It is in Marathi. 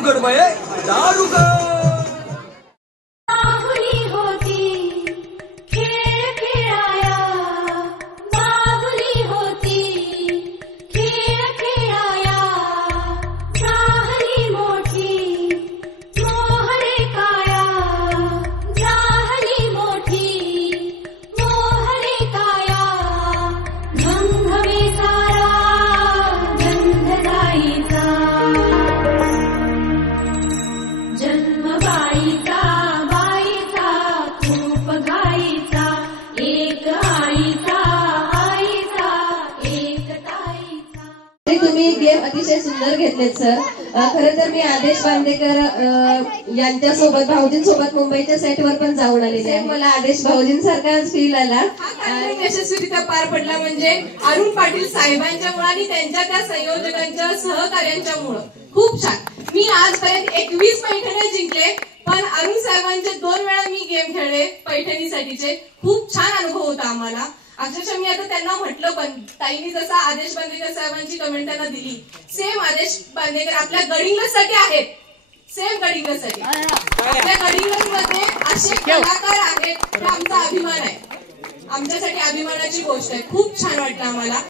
जादूगर बाई जादूगर तुम्ही गेम अतिशय सुंदर घेतलेत सर। खरं तर मी आदेश बांदेकर यांच्यासोबत भाऊजींसोबत मुंबईच्या सेटवर पण जाऊन आलेले आहे। मला आदेश भाऊजींसारखाच फील आला आणि यशस्वीरित्या पार पडला म्हणजे अरुण पाटील साहेबांच्यामुळे आणि त्यांच्या त्या संयोजकांच्या सहकार्यांच्यामुळे। खूप छान। मी आजपर्यंत 21 पैठणी जिंकले, पण अरुण साहेबांचे 2 वेळा मी गेम खेळले पैठणीसाठीचे। खूप छान अनुभव होता आम्हाला। अक्षरशः मी आता त्यांना म्हटलं पण ताईंनी जसा आदेश बांदेकर साहेबांची कमेंट त्यांना दिली, सेम आदेश बांदेकर आपल्या गडिंग्लजसाठी आहेत, सेम गडिंग्लजसाठी। आपल्या गडिंग्लजमध्ये असे कलाकार आहेत, हे आमचा अभिमान आहे, आमच्यासाठी अभिमानाची गोष्ट आहे। खूप छान वाटलं आम्हाला।